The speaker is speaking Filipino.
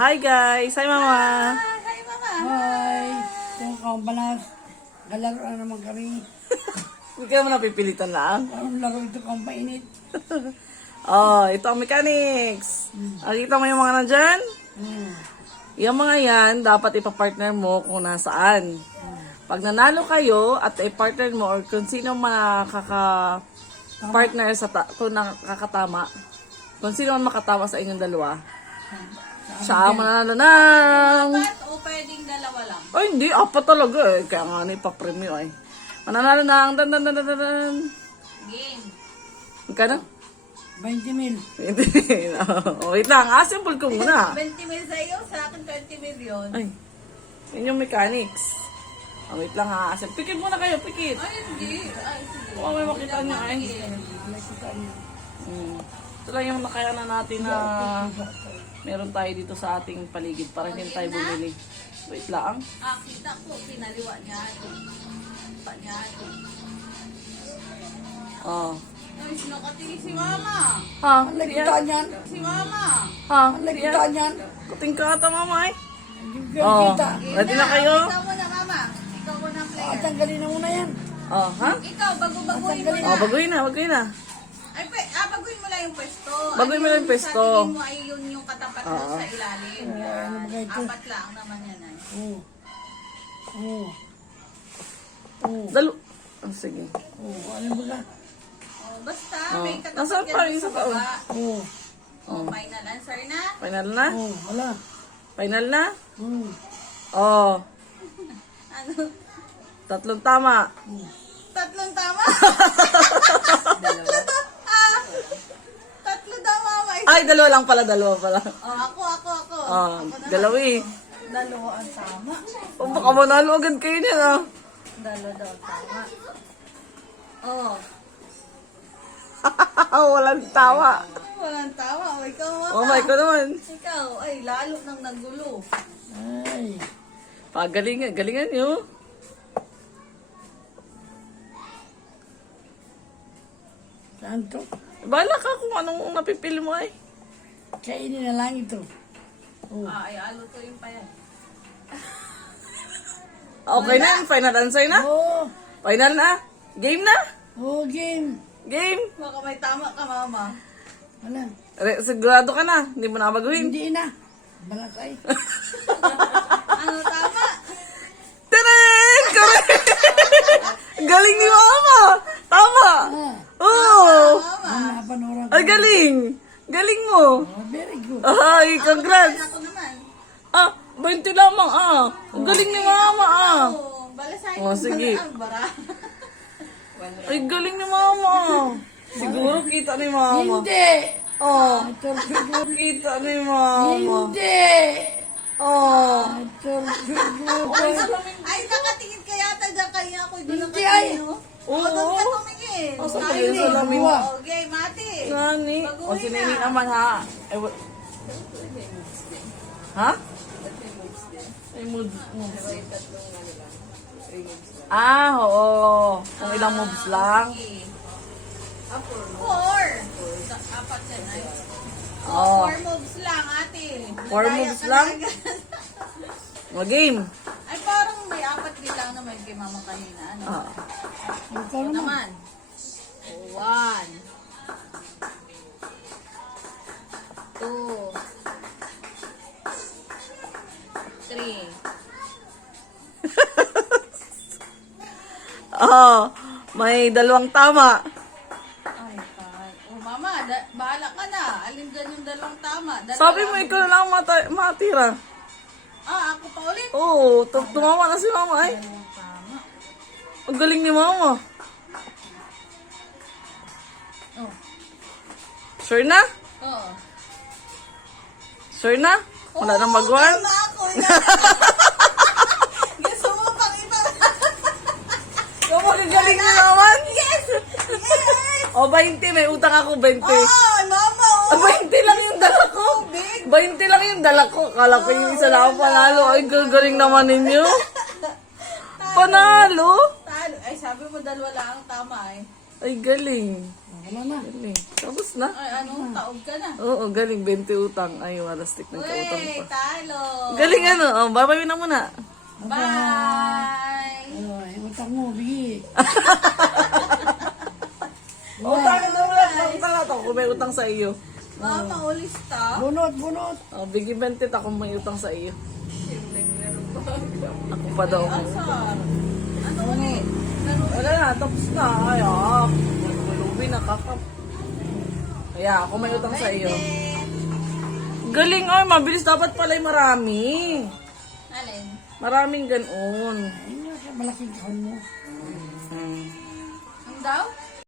hi guys! Hi mama! Hi, Mama. Hi! Kung kampanas, galaro na naman kami. Hindi ka mo napipilitan lang. Anong laro ito kang painit? Oh, ito ang mechanics. Nakita mo yung mga nandyan? Yung mga yan, dapat ipapartner mo kung nasaan. Pag nanalo kayo at i-partner mo or kung sino makaka-partner sa kung nakakatama, kung sino man makatama sa inyong dalawa, siya ang mananalo ng... Apat o pwedeng dalawa lang? Ay, hindi. Apat talaga eh. Kaya nga na ipapremyo eh. Mananalo ng... Game. Magkano? 20 mil. Hindi. Oh, wait lang. Simple ko muna. 20 mil sa iyo, sa akin 20 mil yun. Ay. Yun yung mechanics. Oh, wait lang ha. Pikit muna kayo. Pikit. Ay, hindi. Ay, sige. Oo, may makita niyo ay. Nakita niyo. Ito lang yung nakayanan natin na meron tayo dito sa ating paligid para hindi tayo bumili. Wait lang. Kita ko, pinaliwa niya ito. Pa niya ito. Oh. Ay, sinakatingin si Mama. Ha? Nakita niyan. Si Mama. Ha? Nakita niyan. Kuting ka ata mama eh. Hindi Oh. kita. Ready na kayo? Ikaw muna, Mama. Ikaw muna ang player. Tanggalin na muna yan. Oh, ha? Ikaw, bago-baguhin mo na. Oh, baguhin na. Ay, baguhin mo lang yung pwesto. Baguhin mo lang yung pwesto. Sa tingin mo ay yun yung katapat mo Oo. sa ilalim. Yan. Apat lang naman yan ay. Oo. Oo. Oo. Sige. Oo. Ano ba ka? Oh, basta, Oh. may katapat Nasaan yan pa? sa Isa pa, baba. Oo. Oh, final answer na. Final na? Oo. Wala. Final na? Oo. Oh. Ano? 3 tama. 3 tama? Tatlo daw, Mama. Ay, 2 lang pala. 2 pala. Oh, ako. Oh, Ako naman. 2 eh. Dalawa ang tama. Oh, baka manalo agad kayo niya ah. Dalawa daw ang tama. Oh. Walang tawa. Walang tama. O, ikaw, Mama. Oh my God naman. Ikaw, ay, lalo nang nagulo. Ay. Galingan niyo. Saan to? Bahala ka kung anong napipili mo ay. Kainin na lang ito. Oo. Ay, alutuin pa yan. Okay na, final answer na. Oo. Final na. Game na. Oo, game. Game. Baka may tama ka, Mama. Wala. Sigurado ka na. Hindi mo na baguhin. Hindi na. Balakay. Ano tama? Tadaan! Correct! Galing ni Mama! Tama! Oo! Mama. Napanoran ko. Ay, galing! Galing mo! Oh, very good. Ay, congrats! Ako naman. 20 lamang Ang galing ni Mama Oh, balasahin Oh, ko sige. pala ang bara. Ay, galing ni Mama Siguro kita ni Mama. Hindi. Oh, Ito, good. kita ni Mama. Hindi. Oh. Ito, good. Ay, nakatingin ka yata dyan kaya ako doon Hindi, ay. nakatingin. Oo. Doon ka tumingin. Oh, saan Ay, pa yun sa lamin? oh, okay, Mati. Nani? O, Baguhin si Nini na. naman ha. Ha? Ay, moves. Oo. Kung ilang moves lang. 4. Apat yan ay. Oo. 4 moves lang, ate. 4 Nadaya moves ka lang? na agad. Mag-game. Ay, parang may 4 din lang naman kay Mama kanina. Ano? Ito Ito naman. naman. 1. 2. 3. May 2 tama. Ay, oh, Mama, bahala ka na. Alin dyan yung 2 tama? Sabi mo, ikaw na lang matira. Ako pa ulit. Oo, tumama na si Mama ay. 2 tama. Ang galing ni Mama. Oh. Sure na? Oo. Sure na? Wala nang magwan? Na ako. Gusto mo pang iba? Ikaw magagaling mo naman? Yes! Yes! O, 20. May utang ako, 20. Mama, 20 lang yung dala ko. big. 20 lang yung dala ko. Kala ko yung isa na ako panalo. Ay, gagaling naman ninyo. Panalo? Talo. Ay, sabi mo 2 lang ang tama eh. Ay, galing. Wala na. Galing. Tapos na. Ay, ano, taog ka na. Oo, galing. 20 utang. Ay, walastik ng kautang Uy, pa. talo. Galing ano. Oh, babay na muna. Bye. Ay, utang mo, bigi. Utang na muna. Utang na to. Kung may utang sa iyo. Mama, ulis ta. Bunot, bunot. Oh, bigay 20 ako may utang sa iyo. Ako pa daw. Asar. Ano ulit? Wala na. Tapos na. Ay, Lubi na kakap. Kaya ako may utang sa iyo. Galing. Ay, mabilis. Dapat pala'y marami. Alin? Maraming ganon. Ay, malaking kahon mo. Ang daw?